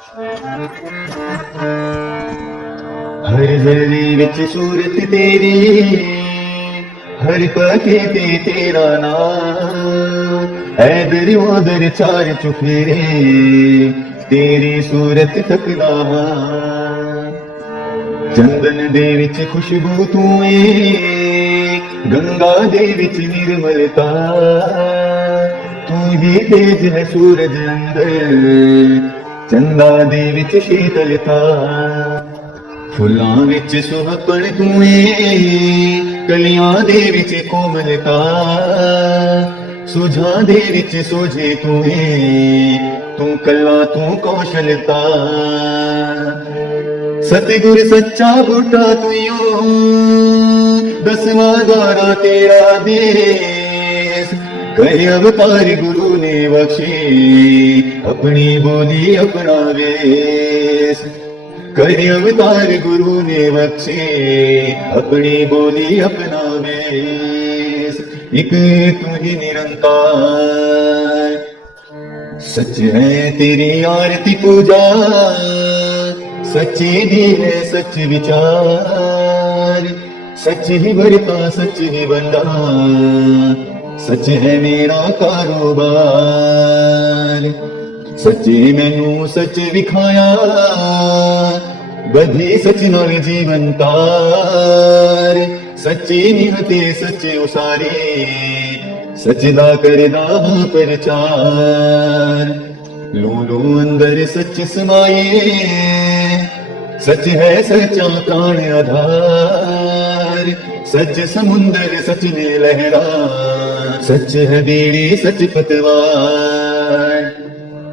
हर जरी विच सूरत तेरी, हर पखे ते तेरा नाम। ऐदर उदर चार चुफेरे तेरी सूरत तकदा हां। चंदन दे विच खुशबू तू ऐ, गंगा दे विच निर्मलता। तू ही तेज है सूरज अंदर, चंदा दे विच शीतलता। फुल्लां विच सुहपण तू ऐ, कलियां दे विच कोमलता। सुझां दे विच सोझे तू ऐ, तू कला तू कौशलता। सतगुर सच्चा बूटा तुइयो, दसवां द्वारा तेरा देस। कहे अवतार गुरु ने बख्शे, अपनी बोली अपना वेश। करे अवतार गुरु ने बख्शे, अपनी बोली अपना वेश। एक तू ही निरंकार, सच है तेरी आरती पूजा। सच्ची दी है सच विचार, सच ही भरता सच ही बंदा। सच है मेरा कारोबार, सच्चे मैनू सच विखाया। बधी सच नाल जीवन तार, सच्ची निहते सच्चे उसारे। सच दा करदा हां प्रचार। लो लो अंदर सच समाये, सच है सच्चा प्राण आधार। सच समुंदर सच ने लहरा, सच है बेड़ी सच पतवार।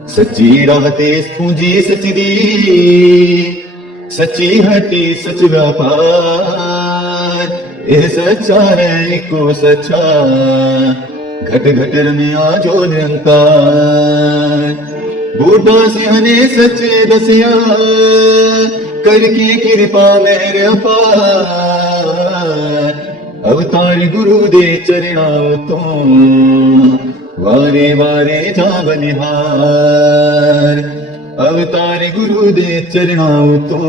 सच्ची राह ते पूंजी सच दी, सच्ची हटी सच व्यापार। यह सच्चा है इको सच्चा, घट घट रमिया जो निरंकार। बूढ़ा सियाने सच दसिया, करके कृपा मेहर अपार। अवतार गुरु दे चरणां तो, वारे वारे जा बलिहार। अवतार गुरु दे चरणां तो,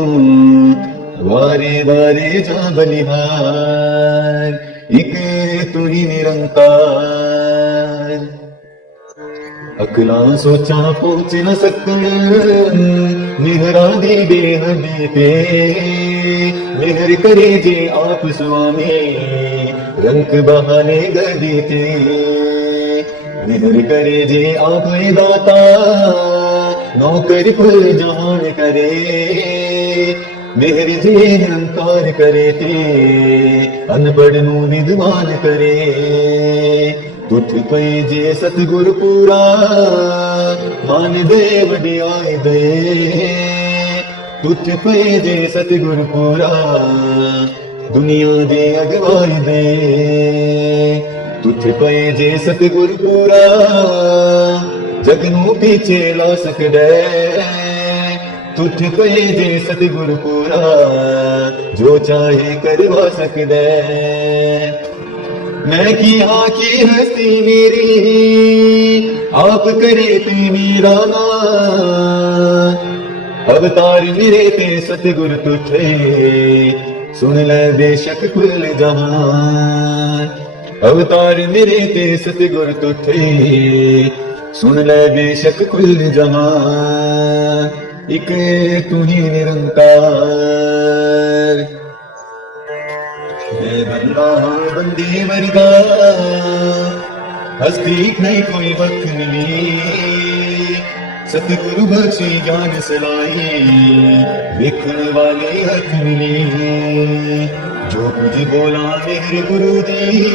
वारे वारे जा बलिहार। एक तू ही निरंकार। अकलां सोचां पहुंच न सकन, मेहरां दी बेहदी ते। मेहर करे जे आप स्वामी, रंग बहाने गदी ते। मेहर करे जे आप दाता, नौकर कुल जहान करे। मेहर जे निरंकार करे ते, अनपढ़ नू विद्वान करे। तुठ पे जे सतगुर पूरा, मान दे वडियाई दे। तुठ पे जे सतगुर पूरा, दुनिया दे अगवाई दे। तुठ पे जे सतगुर पूरा, जग नू पीछे ला सकदे। तुठ पे जे सतगुर पूरा, जो चाहे करवा सकदे। मैं की आखी हस्ती मेरी, आप करे ते मेरा नाम। अवतार मेरे ते सतगुर तुठे, सुन ले बेशक कुल जहान। अवतार मेरे ते सतगुर तुठे, सुन ले बेशक कुल जहान। एक तू ही निरंकार। मैं बंदा हाँ बंदी वर्गा, हस्ती नहीं कोई वक्त मिली। सतगुरु बख्शी ज्ञान सलाई, देखने वाले हक मिली। जो कुछ बोला मेरे गुरु दी,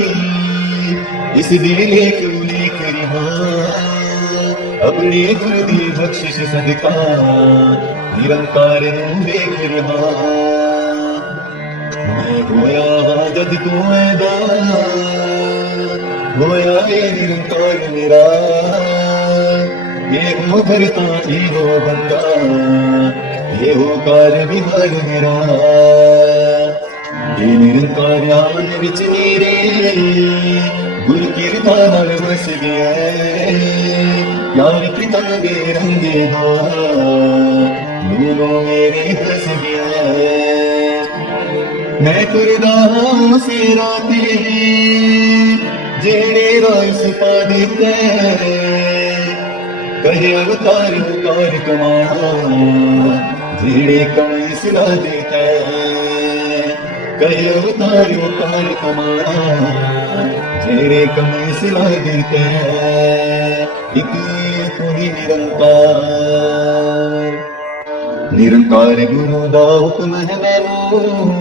इस दिल लेख उल्लेख रिहा। अपने गुरु दी बख्शिश सदका, निरंकार नू देख रहा। मैं होया जद तू ऐदा, होया ये निरंकार मेरा। ये हो भरता ये हो बंदा, ये हो कार विहार मेरा। ये निरंकार आन विच मेरे, गुरु कृपा नाल बस गया। यार प्रीतम दे रंगे दा, ਦਿਲੋਂ ਮੇਰੇ ਹੱਸ ਗਿਆ ਮੈਂ ਤੁਰਦਾ ਹਾਂ ਸਿਰਾਂ ਤੇ ਜਿਹੜੇ ਰਾਸ ਪਾ ਦਿੱਤੇ ਕਹੇ ਅਵਤਾਰ ਉਤਾਰ ਕਮਾਣਾ ਜਿਹੜੇ ਕਮੀ ਸਿਲਾ ਦਿੱਤੇ ਕਹੇ ਅਵਤਾਰ ਉਤਾਰ ਕਮਾਣਾ ਜਿਹੜੇ ਕਮੀ ਸਿਲਾ ਦਿੱਤੇ ਇੱਕ ਤੂੰ ਹੀ ਨਿਰੰਕਾਰ ਗੁਰੂ ਦਾ ਹੁਕਮ ਹੈ ਮੈਨੂੰ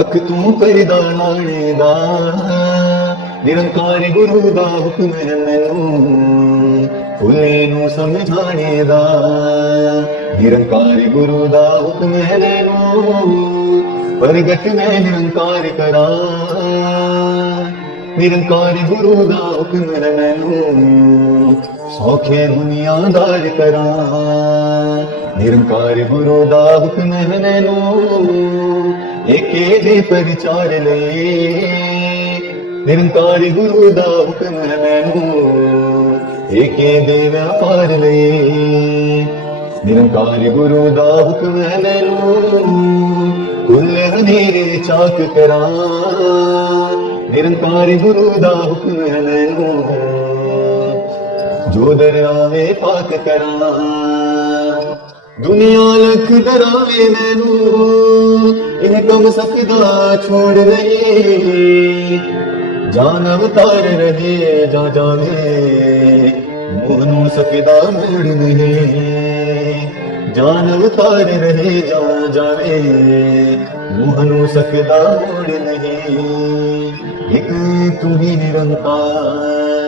ਅੱਖ ਤੂੰ ਕਰਦਾ ਨਾਣੇ ਦਾ ਨਿਰੰਕਾਰ ਗੁਰੂ ਦਾ ਹੁਕਮ ਹੈ ਮੈਨੂੰ ਫੁੱਲੇ ਨੂੰ ਸਮਝਾਣੇ ਦਾ ਨਿਰੰਕਾਰ ਗੁਰੂ ਦਾ ਹੁਕਮ ਹੈ ਮੈਨੂੰ ਪ੍ਰਗਟ ਮੈਂ ਨਿਰੰਕਾਰ ਕਰਾਂ ਨਿਰੰਕਾਰ ਗੁਰੂ ਦਾ ਹੁਕਮ ਹੈ ਮੈਨੂੰ ਸੌਖੇ ਦੁਨੀਆਦਾਰ ਕਰਾਂ ਨਿਰੰਕਾਰ ਗੁਰੂ ਦਾ ਹੁਕਮ ਹੈ ਮੈਨੂੰ ਏਕੇ ਦੇ ਪ੍ਰਚਾਰ ਲਈ ਨਿਰੰਕਾਰ ਗੁਰੂ ਦਾ ਹੁਕਮ ਹੈ ਮੈਨੂੰ ਏਕੇ ਦੇ ਵਪਾਰ ਲਈ ਨਿਰੰਕਾਰ ਗੁਰੂ ਦਾ ਹੁਕਮ ਹੈ ਮੈਨੂੰ ਕੁੱਲ ਹਨੇਰੇ ਚਾਕ ਕਰਾਂ ਨਿਰੰਕਾਰ ਗੁਰੂ ਦਾ ਹੁਕਮ ਹੈ ਮੈਨੂੰ ਜੋ ਦਰਿਆਵੇ ਪਾਕ ਕਰਾਂ ਦੁਨੀਆ ਲਖ ਡਰਾਵੇ ਮੈਨੂੰ ਇਹ ਕੰਮ ਸਕਦਾ ਛੋੜ ਨਹੀਂ ਜਾਨ ਅਵਤਾਰ ਰਹੇ ਜਾ ਜਾਵੇ ਮੋਹ ਨੂੰ ਸਕਦਾ ਮੋੜ ਨਹੀਂ ਜਾਨ ਅਵਤਾਰ ਰਹੇ ਜਾ ਜਾਵੇ ਮੋਹ ਨੂੰ ਸਕਦਾ ਮੋੜ ਨਹੀਂ ਇੱਕ ਤੂੰ ਹੀ ਨਿਰੰਕਾਰ